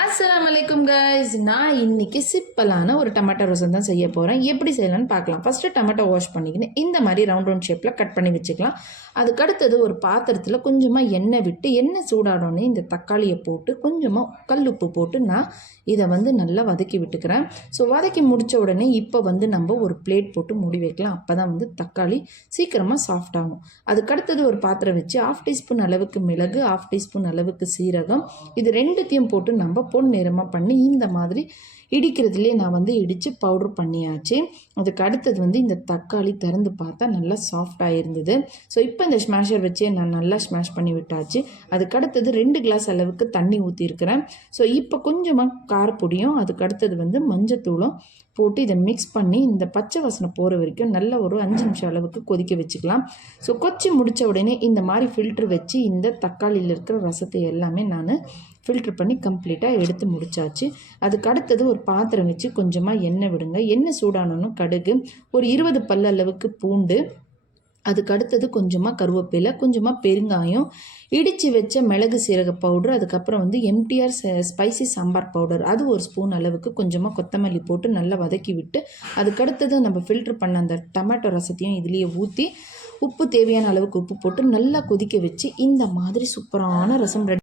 அஸ்ஸலாமு அலைக்கும் கைஸ். நான் இன்னைக்கு சிம்பிளான ஒரு டொமேட்டோ ரசம் தான் செய்ய போகிறேன். எப்படி செய்யலாம்னு பார்க்கலாம். ஃபஸ்ட்டு டொமேட்டோ வாஷ் பண்ணிக்கின்னு இந்த மாதிரி ரவுண்ட் ஷேப்பில் கட் பண்ணி வச்சுக்கலாம். அதுக்கடுத்தது ஒரு பாத்திரத்தில் கொஞ்சமாக எண்ணெய் விட்டு எண்ணெய் சூடானோடனே இந்த தக்காளியை போட்டு கொஞ்சமாக கல்லுப்பு போட்டு நான் இதை நல்லா வதக்கி விட்டுக்கிறேன். ஸோ வதக்கி முடித்த உடனே இப்போ நம்ம ஒரு பிளேட் போட்டு மூடி வைக்கலாம். அப்போ தான் தக்காளி சீக்கிரமாக சாஃப்ட் ஆகும். அதுக்கடுத்தது ஒரு பாத்திரம் வச்சு 1/2 டீஸ்பூன் அளவுக்கு மிளகு, 1/2 டீஸ்பூன் அளவுக்கு சீரகம், இது ரெண்டுத்தையும் போட்டு நம்ம பொன் நிறமாக பண்ணி இந்த மாதிரி இடிக்கிறதுலேயே நான் இடித்து பவுட்ரு பண்ணியாச்சு. அதுக்கு அடுத்தது இந்த தக்காளி திறந்து பார்த்தா நல்லா சாஃப்டாக இருந்தது. ஸோ இப்போ இந்த ஸ்மாஷர் வச்சே நான் நல்லா ஸ்மாஷ் பண்ணி விட்டாச்சு. அதுக்கு அடுத்தது 2 கிளாஸ் அளவுக்கு தண்ணி ஊற்றிருக்கிறேன். ஸோ இப்போ கொஞ்சமாக காரப்பொடியும் அதுக்கு அடுத்தது மஞ்சத்தூளும் போட்டு இதை மிக்ஸ் பண்ணி இந்த பச்சை வாசனை போகிற வரைக்கும் நல்லா ஒரு 5 நிமிஷம் அளவுக்கு கொதிக்க வச்சுக்கலாம். ஸோ கொச்சி முடித்த உடனே இந்த மாதிரி ஃபில்ட்ரு வச்சு இந்த தக்காளியில் இருக்கிற ரசத்தை எல்லாமே நான் ஃபில்ட்ரு பண்ணி கம்ப்ளீட்டாக எடுத்து முடிச்சாச்சு. அதுக்கு அடுத்தது ஒரு பாத்திரம் வச்சு கொஞ்சமாக எண்ணெய் விடுங்க. எண்ணெய் சூடானோன்னு கடுகு, ஒரு 20 பல் அளவுக்கு பூண்டு, அதுக்கு அடுத்தது கொஞ்சமாக கருவேப்பிலை, கொஞ்சமாக பெருங்காயம், இடித்து வச்ச மிளகு சீரக பவுட்ரு, அதுக்கப்புறம் எம்டிஆர் ஸ்பைசி சாம்பார் பவுடர் அது ஒரு ஸ்பூன் அளவுக்கு, கொஞ்சமாக கொத்தமல்லி போட்டு நல்லா வதக்கி விட்டு அதுக்கடுத்தது நம்ம ஃபில்ட்ரு பண்ண அந்த டொமேட்டோ ரசத்தையும் இதுலேயே ஊற்றி உப்பு தேவையான அளவுக்கு உப்பு போட்டு நல்லா கொதிக்க வச்சு இந்த மாதிரி சூப்பரான ரசம் ரெடி